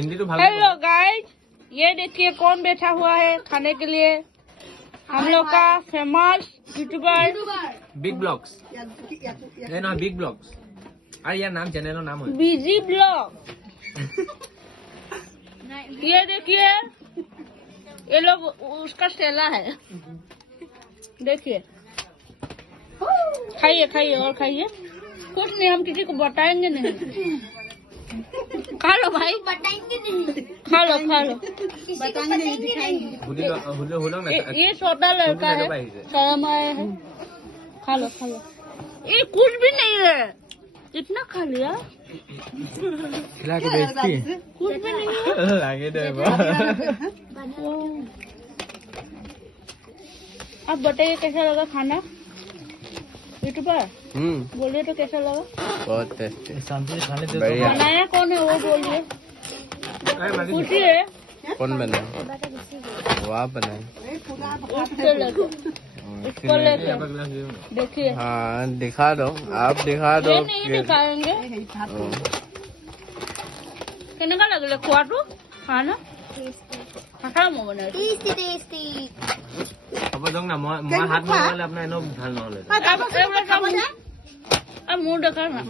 हिंदी तो भाग hello guys, ये देखिए कौन बैठा हुआ है खाने के लिए। हम लोग का फेमस यूट्यूबर बिग ब्लॉग्स ये ना बिग ब्लॉग्स अरे यार नाम चैनल नाम है बिजी ब्लॉग। ये देखिए ये लोग उसका सेला है। देखिए खाइए खाइए और खाइए। कुछ नहीं, हम किसी को बताएंगे नहीं। खा लो भाई, बताएंगे नहीं, खा लो खा लो। बताएंगे नहीं। ये छोटा लड़का है, शर्म आया है। खा लो खा लो। ये कुछ भी नहीं है, इतना खा लिया। खिला के देखती है कुछ भी नहीं है। लागे दे आप बताइए कैसा लगा खाना यूट्यूबर? बोलिए तो कैसा लगा? बहुत टेस्टी खाने बनाया कौन है वो बोलिए। पूछिए कौन बनाए वो आप बनाए उसको लेके देखिए। हाँ दिखा दो आप दिखा दो ये नहीं दिखाएंगे। কেনেকা লাগিলে খোৱাটো খানা? খাটা মই বনাইছো। टेस्टी टेस्टी হ'ব দক না মই হাত মাৰিলে আপোনাৰ এনেও ভাল নহ'লে মোৰ দেখা না।